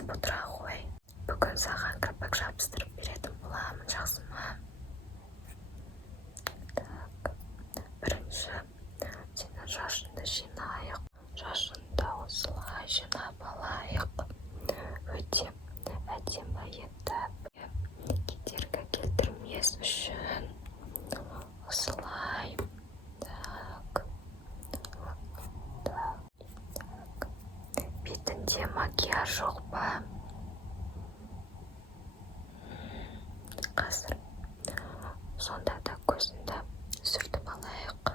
Жазып отыра ғой. Бүгін саған кірпік жабыстырып беретін боламын, жақсы ма? Так, бірінші сенің шашыңды жинайық. Шашыңды осылай жинап алайық. Өте әдемі етіп, кедергі келтірмес үшін осылай. Так. Бетінде макияж жоқ па? Қазір сонда да көзіңді сүртіп алайық.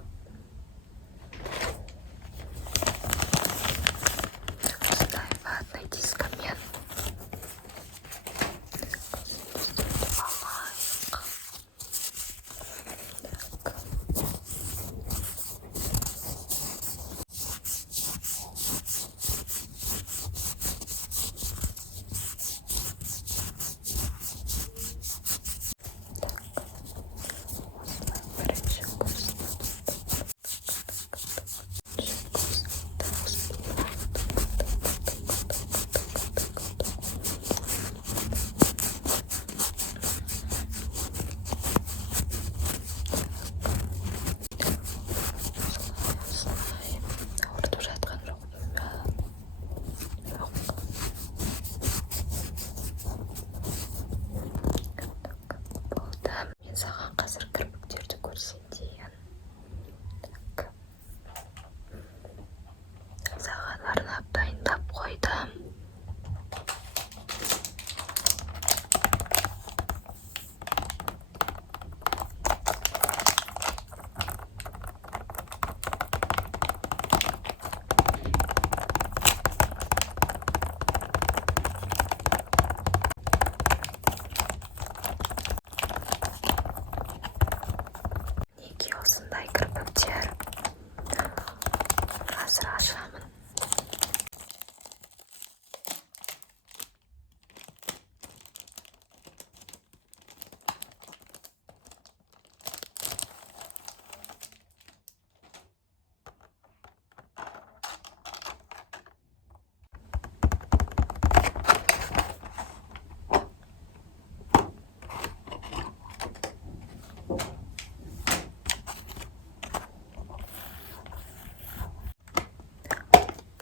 Осындай ватный дискімен сүртіп алайық. Ауыртып жатқан жоқпын ба? Жоқ. Болды. Мен саған қазір кірпіктерді көрсетейін. Саған арнап дайындап қойдым. Неге осындай кірпіктер? Қазір ашамын.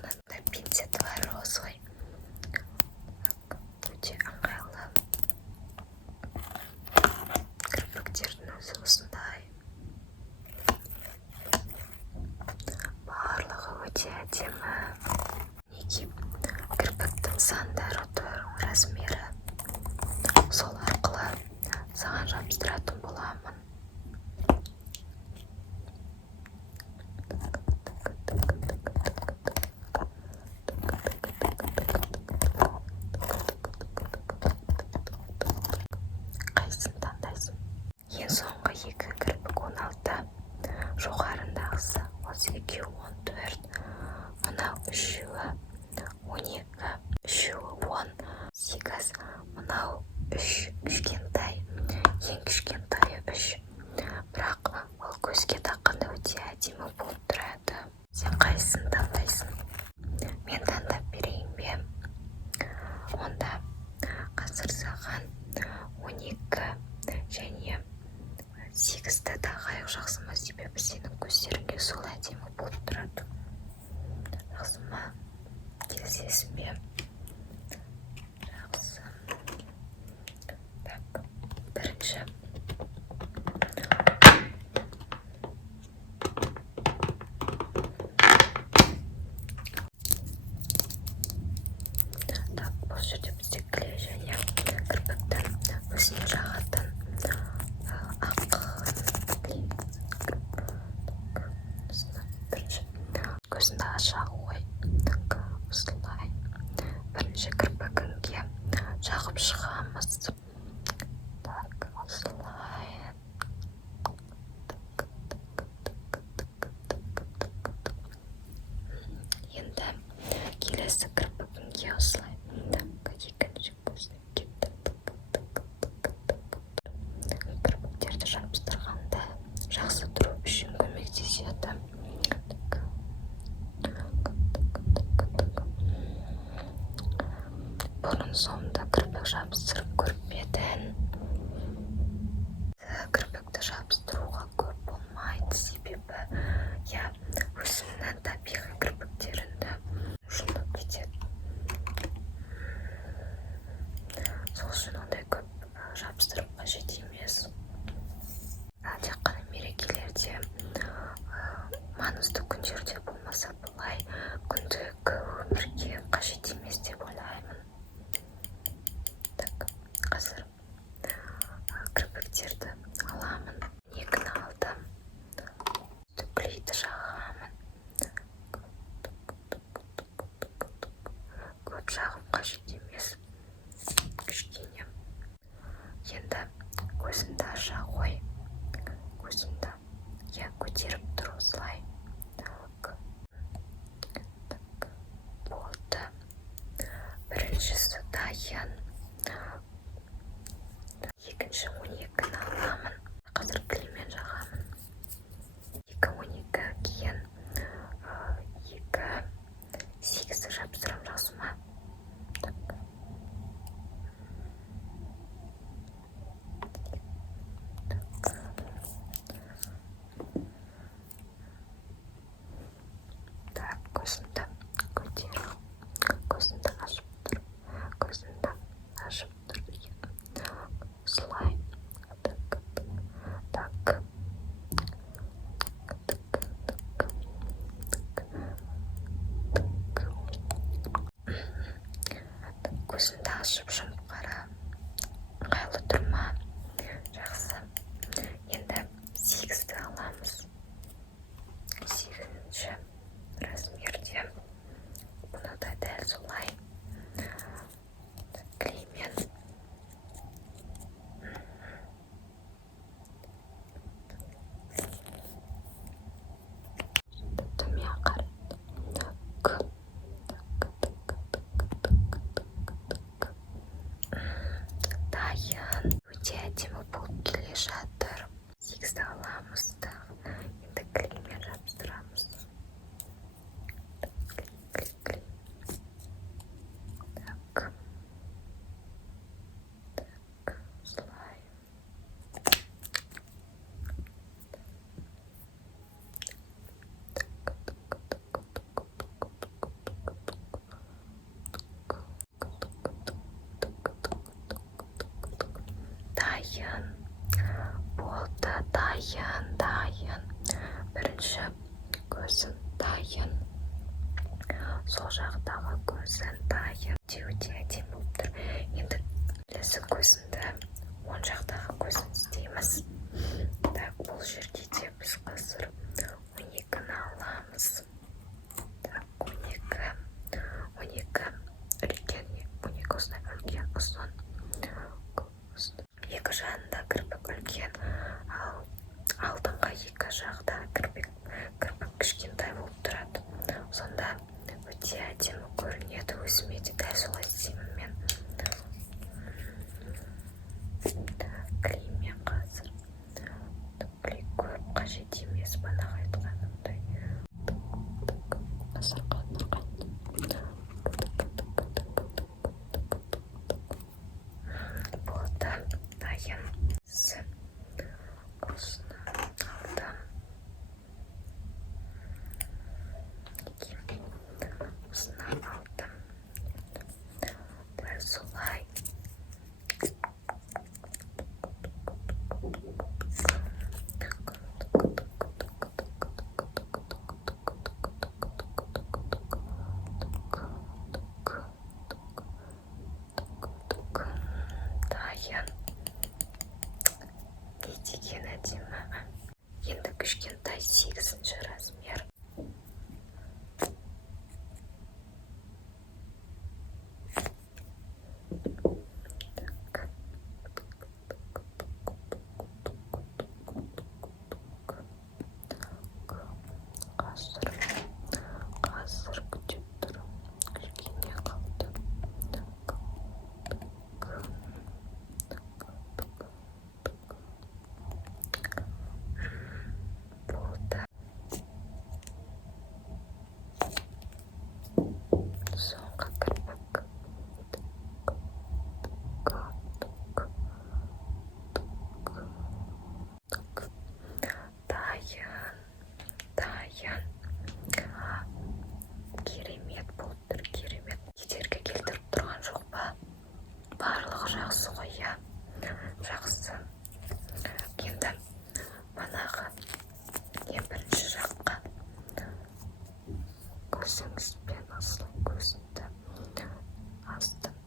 Мынандай пинцеті бар осылай. Өте ыңғайлы. Кірпіктердің өзі осындай. Барлығы өте әдемі. Неге кірпіктің сандары тұр, размері. Сол арқылы саған жабыстыратын боламын. Қайсысын таңдайсың? Ең соңғы екі кірпік 16, жоғарындағысы осы екеуі 14, мынау үшеуі 12, үшеуі 18, мынау 3 кішкентай, ең кішкентайы 3. Бірақ ол көзге таққанда өте әдемі болып тұрады. Сен қайсысын таңдайсың? Мен таңдап берейін бе? Онда қазір саған 12 және 8-ті тағайық, жақсы ма? Себебі сенің көздеріңе сол әдемі болып тұрады. Жақсы ма? Келісесің бе? Жақсы. Так, бірінші бұл жерде бізде клей және кірпіктің өзіне жағатын ақ клей. Бірінші көзіңді аша ғой. Осылай. Бірінші кірпігіңге жағып шығамыз. Так, осылай. Енді келесі кірпігіңге осылай. Екінші көзіңге кірпіктерді жабыстырғанда жақсы тұру үшін көмектеседі. Бұны соңында кірпік жабыстырып көріп едің. Кірпікті жабыстыруға көп болмайды, себебі өзімнің табиғи кірпіктерімді жұлып кетеді. Сол үшін ондай көп жабыстырып қажет емес. Тек қана мерекелерде, маңызды күндерде болмаса, бұлай күндік өмірге қажет емес деп ойлаймын. Қазір кірпіктерді аламын, екіні алдым, клейді жағамын. Көп жағым қажет емес, кішкене. Енді көзімді аша қой, көзімді көтеріп тұр осылай. Болды. Біріншісі дайын. Екінші 12-ні аламын. Қазір клеймен жағамын. 2-12 кейін 2-8-ді жабыстырам, жақсы ма? Көзімді көтеріп, көзімді ашып тұр, көзімді ашып тұр деген. Слай. Көзімді ашып жұмып қара. Ыңғайлы тұрма. Жақсы. Енді 8-ді аламыз. 8-ші размерде. Бұны да дәл солай. Клеймен. Төмен қарайды. Дайын. Өте әдемі болып келе жатыр. 8-ді аламыз да. Енді клеймен жабыстырамыз. Клей. Слай. Дайын. Болды, дайын. Бірінші көзім дайын. Сол жақтағы көзім дайын. Өте әдемі болып тұр. Енді келесі көзімді, оң жақтағы көзін істейміз. Бұл жерде де біз қазір 12-ні аламыз. 12 үлкен, 12 осындай үлкен, ұзын. Екі жағында кірпік үлкен, ал алдыңғы екі жақта кірпік кішкентай болып тұрады. Сонда өте әдемі көрінеді. Өзіме де дәл солай істеймін мен. Клеймен қазір. Клей көп қажет емес, бағана айтқанымдай. Болды, дайын. Осыны алдым. Осыны алдым. пен асыл көзіңді астым